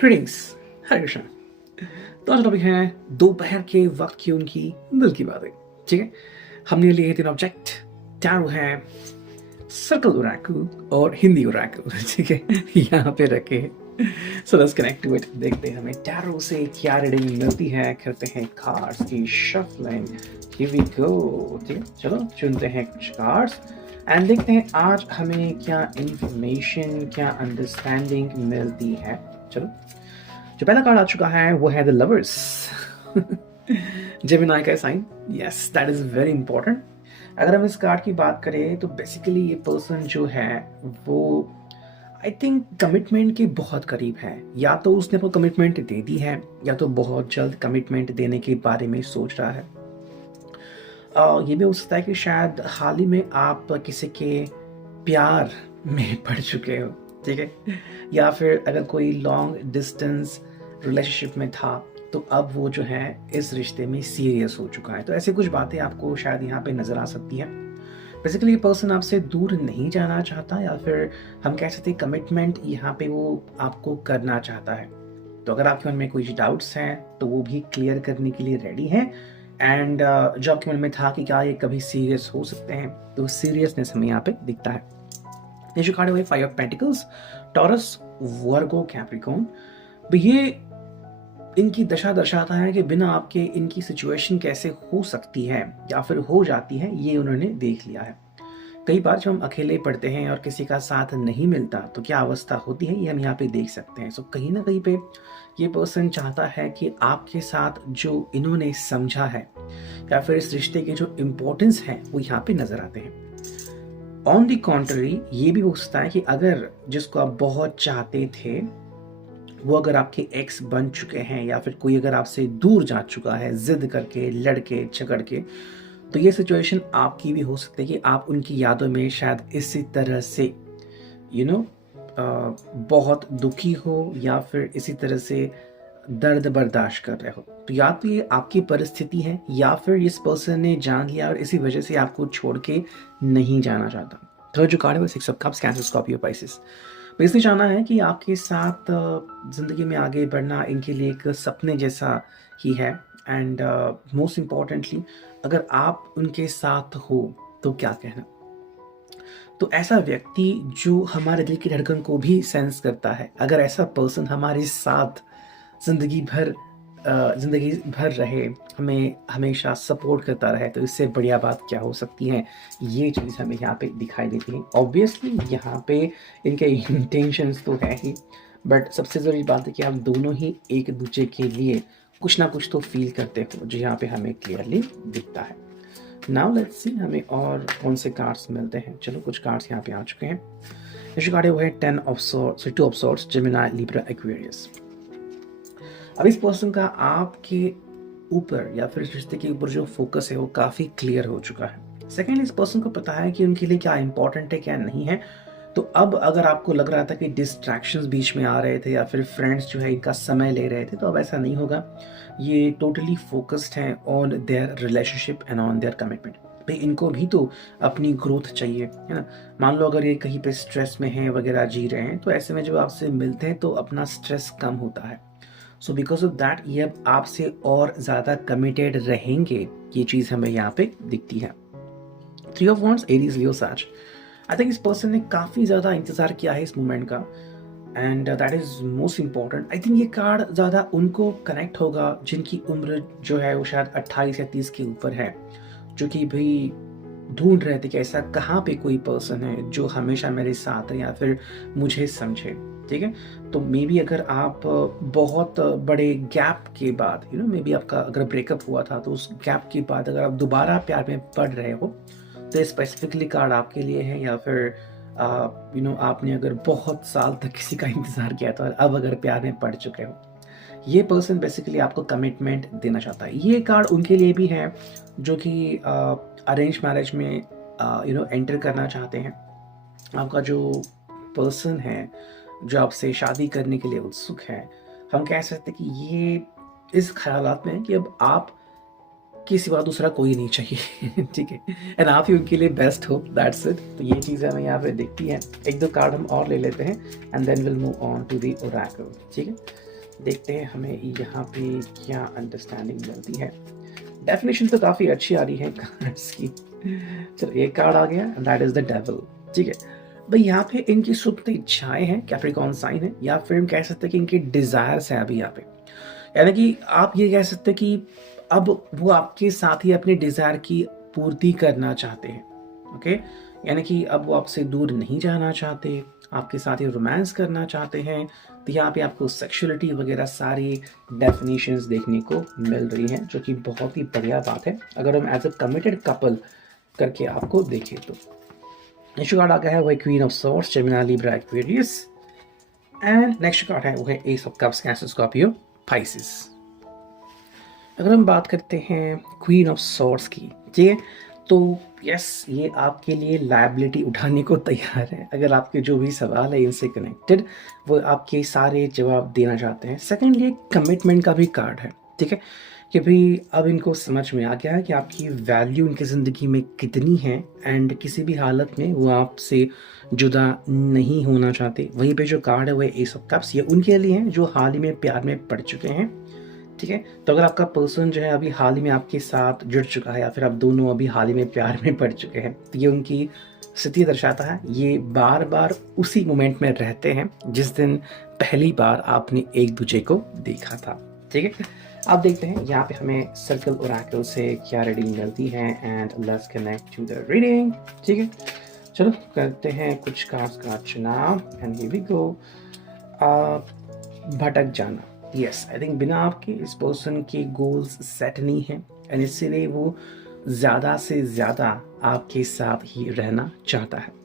Greetings, हरे कृष्णा। तो आज topic है दोपहर के वक्त की उनकी दिल की बातें। ठीक है, हमने लिए तीन ऑब्जेक्ट। टैरो है, सर्कल ओरेकल और हिंदी ओरेकल। ठीक है, यहाँ पे रखे। So let's connect to it. देखते हैं हमें टैरो से क्या रीडिंग मिलती है। करते हैं कार्ड्स की शफलिंग। Here we go. ठीक है, चलो चुनते हैं कुछ कार्ड्स एंड देखते हैं आज हमें क्या इंफॉर्मेशन, क्या अंडरस्टैंडिंग मिलती है। चलो, जो पहला कार्ड आ चुका है वो है द लवर्स। जेमिनी का sign. Yes, that is very important. अगर हम इस कार्ड की बात करें तो बेसिकली ये पर्सन जो है वो आई थिंक कमिटमेंट के बहुत करीब है। या तो उसने अपनी कमिटमेंट दे दी है या तो बहुत जल्द कमिटमेंट देने के बारे में सोच रहा है। ये भी हो सकता है कि शायद हाल ही में आप किसी के प्यार में पड़ चुके हो। ठीक है, या फिर अगर कोई लॉन्ग डिस्टेंस रिलेशनशिप में था तो अब वो जो है इस रिश्ते में सीरियस हो चुका है। तो ऐसे कुछ बातें आपको शायद यहाँ पे नजर आ सकती है। बेसिकली ये पर्सन आपसे दूर नहीं जाना चाहता या फिर हम कह सकते हैं कमिटमेंट यहाँ पे वो आपको करना चाहता है। तो अगर आपके मन में कोई डाउट्स हैं तो वो भी क्लियर करने के लिए रेडी है। एंड जो आपके मन में था कि क्या ये कभी सीरियस हो सकते हैं, तो सीरियसनेस हमें यहाँ पे दिखता है। ये जो कार्ड है five of pentacles, taurus, Virgo, Capricorn. ये इनकी दशा दर्शाता है कि बिना आपके इनकी सिचुएशन कैसे हो सकती है या फिर हो जाती है, ये उन्होंने देख लिया है। कई बार जब हम अकेले पढ़ते हैं और किसी का साथ नहीं मिलता तो क्या अवस्था होती है, ये हम यहाँ पे देख सकते हैं। सो कहीं ना कहीं पे ये पर्सन चाहता है कि आपके साथ जो इन्होंने समझा है या फिर इस रिश्ते के जो इम्पोर्टेंस है वो यहाँ पे नजर आते हैं। ऑन दी कॉन्ट्ररी, ये भी हो सकता है कि अगर जिसको आप बहुत चाहते थे वो अगर आपके एक्स बन चुके हैं या फिर कोई अगर आपसे दूर जा चुका है जिद करके, लड़के झगड़ के, तो ये सिचुएशन आपकी भी हो सकती है कि आप उनकी यादों में शायद इसी तरह से बहुत दुखी हो या फिर इसी तरह से दर्द बर्दाश्त कर रहे हो। तो या तो ये आपकी परिस्थिति है या फिर इस पर्सन ने जान लिया और इसी वजह से आपको छोड़ के नहीं जाना चाहता। थर्ड जो कार्ड है वो six of cups, cancer, Scorpio, Pisces. तो इसने चाहना है कि आपके साथ जिंदगी में आगे बढ़ना इनके लिए एक सपने जैसा ही है। एंड मोस्ट इम्पॉर्टेंटली, अगर आप उनके साथ हो तो क्या कहना। तो ऐसा व्यक्ति जो हमारे दिल की धड़कन को भी सेंस करता है, अगर ऐसा पर्सन हमारे साथ जिंदगी भर रहे, हमें हमेशा सपोर्ट करता रहे, तो इससे बढ़िया बात क्या हो सकती है। ये चीज़ हमें यहाँ पे दिखाई देती है। ऑब्वियसली यहाँ पे इनके इंटेंशंस तो है ही, बट सबसे ज़रूरी बात है कि आप दोनों ही एक दूसरे के लिए कुछ ना कुछ तो फील करते हो, जो यहाँ पे हमें क्लियरली दिखता है। नाउ लेट्स सी हमें और कौन से कार्ड्स मिलते हैं। चलो, कुछ कार्ड्स यहाँ पे आ चुके हैं। जो कार्ड है वो है ten of swords, two of swords, Gemini, Libra, Aquarius. अब इस पर्सन का आपके ऊपर या फिर इस रिश्ते के ऊपर जो फोकस है वो काफी क्लियर हो चुका है। सेकेंडली, इस पर्सन को पता है कि उनके लिए क्या इंपॉर्टेंट है क्या नहीं है। तो अब अगर आपको लग रहा था कि डिस्ट्रैक्शंस बीच में आ रहे थे या फिर फ्रेंड्स जो है इनका समय ले रहे थे, तो अब ऐसा नहीं होगा। ये टोटली फोकस्ड हैं on their relationship and on their commitment. भाई इनको भी तो अपनी ग्रोथ चाहिए, है ना। मान लो अगर ये कहीं पे स्ट्रेस में हैं वगैरह, जी रहे हैं, तो ऐसे में जब आपसे मिलते हैं तो अपना स्ट्रेस कम होता है। सो बिकॉज ऑफ दैट ये अब आपसे और ज़्यादा कमिटेड रहेंगे। ये चीज़ हमें यहाँ पे दिखती है। Three of wands, Aries, Leo, Sag. I think इस पर्सन ने काफ़ी ज़्यादा इंतज़ार किया है इस मोमेंट का, and that is most important. I think ये कार्ड ज़्यादा उनको कनेक्ट होगा जिनकी उम्र जो है वो शायद 28 या 30 के ऊपर है, जो कि भाई ढूंढ रहे थे कि ऐसा कहाँ पे कोई पर्सन है जो हमेशा मेरे साथ है या फिर मुझे समझे। ठीक है, तो मे बी अगर आप बहुत बड़े गैप के बाद मे बी आपका अगर ब्रेकअप हुआ था तो उस गैप के बाद अगर आप दोबारा प्यार में पड़ रहे हो तो स्पेसिफिकली कार्ड आपके लिए है। या फिर आपने अगर बहुत साल तक किसी का इंतजार किया था और अब अगर प्यार में पड़ चुके हो, ये पर्सन बेसिकली आपको कमिटमेंट देना चाहता है। ये कार्ड उनके लिए भी है जो कि अरेंज मैरिज में एंटर करना चाहते हैं। आपका जो पर्सन है जो आपसे शादी करने के लिए उत्सुक है, हम कह सकते हैं कि ये इस ख्यालात में है कि अब आप के सिवा दूसरा कोई नहीं चाहिए। ठीक है, एंड आप ही उनके लिए बेस्ट हो, दैट्स इट। तो ये चीज़ें हमें यहाँ पे दिखती हैं। एक दो कार्ड हम और ले लेते हैं and then will move on to the oracle. ठीक है, देखते हैं हमें यहाँ पे क्या अंडरस्टैंडिंग मिलती है। डेफिनेशन तो काफ़ी अच्छी आ रही है कार्ड्स की। चलो एक कार्ड आ गया, दैट इज़ द डेविल। ठीक है भाई, यहाँ पे इनकी सुप्त इच्छाएं हैं, कैप्रिकॉर्न साइन है, या फिर हम कह सकते हैं कि इनके डिज़ायर्स हैं अभी यहाँ पे। यानी कि आप ये कह सकते हैं कि अब वो आपके साथ ही अपने डिज़ायर की पूर्ति करना चाहते हैं। ओके, यानी कि अब वो आपसे दूर नहीं जाना चाहते, आपके साथ ही रोमांस करना चाहते हैं। तो यहाँ पे आपको सेक्सुअलिटी वगैरह सारी डेफिनेशंस देखने को मिल रही हैं, जो कि बहुत ही बढ़िया बात है अगर हम एज अ कमिटेड कपल करके आपको देखें तो। नेक्स्ट कार्ड आ गया है वो queen of swords, Gemini, Libra, Aquarius. And next card है वो है S of cups, cancer, Scorpio, Pisces. अगर हम बात करते हैं क्वीन ऑफ सॉर्ड्स की, ठीक है, तो यस, ये आपके लिए लायबिलिटी उठाने को तैयार है। अगर आपके जो भी सवाल है इनसे कनेक्टेड, वो आपके सारे जवाब देना चाहते हैं। सेकेंडली, कमिटमेंट का भी कार्ड है, ठीक है, कि भाई अब इनको समझ में आ गया है कि आपकी वैल्यू इनकी ज़िंदगी में कितनी है, एंड किसी भी हालत में वो आपसे जुदा नहीं होना चाहते। वहीं पे जो कार्ड है वो एस ऑफ कप्स, ये उनके लिए हैं जो हाल ही में प्यार में पड़ चुके हैं। ठीक है, तो अगर आपका पर्सन जो है अभी हाल ही में आपके साथ जुड़ चुका है, या फिर आप दोनों अभी हाल ही में प्यार में पड़ चुके हैं, तो ये उनकी स्थिति दर्शाता है। ये बार बार उसी मोमेंट में रहते हैं जिस दिन पहली बार आपने एक दूसरे को देखा था। ठीक है, आप देखते हैं यहाँ पे हमें सर्कल ओरेकल से क्या रीडिंग मिलती है, and let's connect to the reading. ठीक है, चलो करते हैं कुछ कार्ड्स का चुनाव, एंड हियर वी गो। भटक जाना, यस, आई थिंक बिना आपके इस पर्सन के गोल्स सेट नहीं हैं, एंड इसीलिए वो ज़्यादा से ज़्यादा आपके साथ ही रहना चाहता है।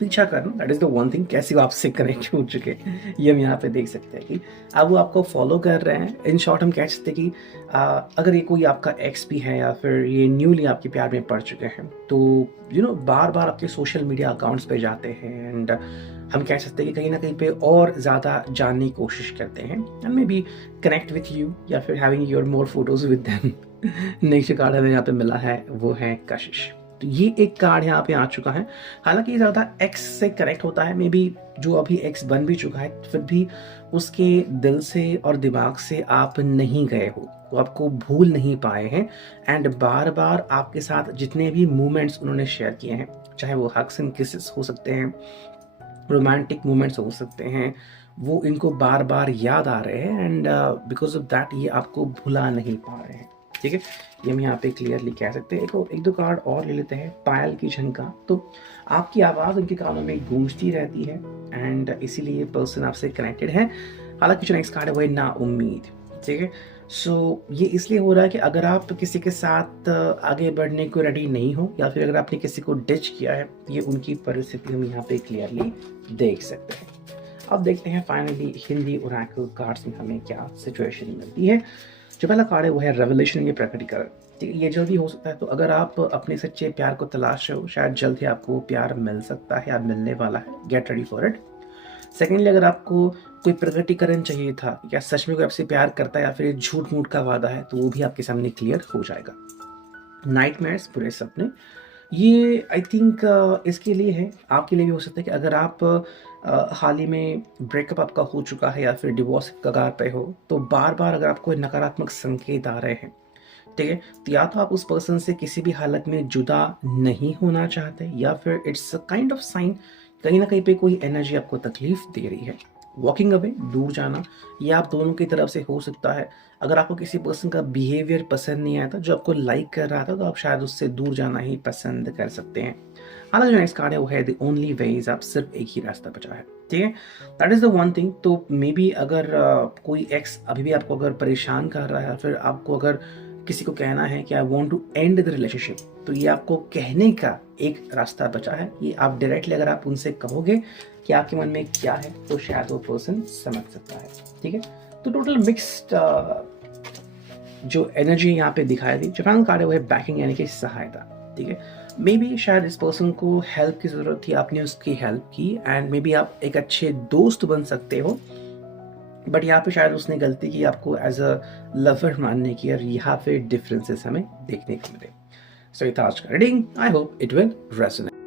पीछा करना, that is the one thing. कैसे वो आपसे कनेक्ट हो चुके हैं ये हम यहाँ पे देख सकते हैं कि अब वो आपको फॉलो कर रहे हैं। इन शॉर्ट हम कह सकते हैं कि अगर ये कोई आपका एक्स भी है, या फिर ये न्यूली आपके प्यार में पड़ चुके हैं, तो बार बार आपके सोशल मीडिया अकाउंट्स पे जाते हैं, एंड हम कह सकते हैं कि कहीं ना कहीं पे और ज़्यादा जानने की कोशिश करते हैं, and may be connect with you, या फिर having your more photos with them. Next card हमें यहाँ पे मिला है वो है कशिश। तो ये एक कार्ड यहाँ पे आ चुका है। हालांकि ये ज़्यादा एक्स से कनेक्ट होता है, मे बी जो अभी एक्स बन भी चुका है, फिर भी उसके दिल से और दिमाग से आप नहीं गए हो, वो आपको भूल नहीं पाए हैं, एंड बार बार आपके साथ जितने भी मोमेंट्स उन्होंने शेयर किए हैं, चाहे वो हग्स एंड किसेस हो सकते हैं, रोमांटिक मोमेंट्स हो सकते हैं, वो इनको बार बार याद आ रहे हैं, एंड बिकॉज ऑफ दैट ये आपको भुला नहीं पा रहे हैं। ठीक है, ये हम यहाँ पे क्लियरली कह सकते हैं। एक दो कार्ड और ले लेते हैं। पायल की झनका, तो आपकी आवाज़ उनके कानों में गूंजती रहती है, एंड इसीलिए पर्सन आपसे कनेक्टेड है। हालांकि जो नेक्स्ट कार्ड है वो है ना उम्मीद। ठीक है, सो ये इसलिए हो रहा है कि अगर आप किसी के साथ आगे बढ़ने को रेडी नहीं हो, या फिर अगर आपने किसी को डिच किया है, तो ये उनकी परिस्थिति हम यहाँ पे क्लियरली देख सकते हैं। अब देखते हैं फाइनली हिंदी ओरेकल कार्ड्स में हमें क्या सिचुएशन मिलती है। जो पहला कार्ड है वो है रेवलेशन, ये प्रकटीकरण। ठीक है, ये जल्दी हो सकता है, तो अगर आप अपने सच्चे प्यार को तलाश रहे हो, शायद जल्द ही आपको प्यार मिल सकता है या मिलने वाला है। Get ready for it. Secondly, अगर आपको कोई प्रकटीकरण चाहिए था, या सच में कोई आपसे प्यार करता है, या फिर झूठ मूठ का वादा है, तो वो भी आपके सामने क्लियर हो जाएगा। नाइटमेयर्स, बुरे सपने, ये आई थिंक इसके लिए है, आपके लिए भी हो सकता है कि अगर आप हाल ही में ब्रेकअप आपका हो चुका है, या फिर डिवोर्स कगार पे हो, तो बार बार अगर आपको नकारात्मक संकेत आ रहे हैं, ठीक है, तो या तो आप उस पर्सन से किसी भी हालत में जुदा नहीं होना चाहते, या फिर it's a kind of sine कहीं ना कहीं पे कोई एनर्जी आपको तकलीफ दे रही है। वॉकिंग अवे, दूर जाना, ये आप दोनों की तरफ से हो सकता है। अगर आपको किसी पर्सन का बिहेवियर पसंद नहीं आया था, जो आपको लाइक कर रहा था, तो आप शायद उससे दूर जाना ही पसंद कर सकते हैं। हालांकि जो नेक्स्ट कार्ड है वो है द ओनली वेज, आप सिर्फ एक ही रास्ता बचा है। ठीक है, that is the one thing. तो मे बी अगर कोई एक्स अभी भी आपको अगर परेशान कर रहा है, फिर आपको अगर किसी को कहना है कि I want to end the relationship, तो ये आपको कहने का एक रास्ता बचा है। ये आप डायरेक्टली अगर आप उनसे कहोगे कि आपके मन में क्या है, तो शायद वो पर्सन समझ सकता है। ठीक है, तो टोटल मिक्स्ड जो एनर्जी यहाँ पे दिखाई दी। जापान कार्ड है वो है बैकिंग, यानी कि सहायता। ठीक है, मे बी शायद इस पर्सन को हेल्प की ज़रूरत थी, आपने उसकी हेल्प की, एंड मे बी आप एक अच्छे दोस्त बन सकते हो, बट यहाँ पे शायद उसने गलती की आपको एज अ लवर मानने की, और यहाँ पे डिफरेंसेस हमें देखने को मिले। सो ये था आज का reading. I hope it will resonate.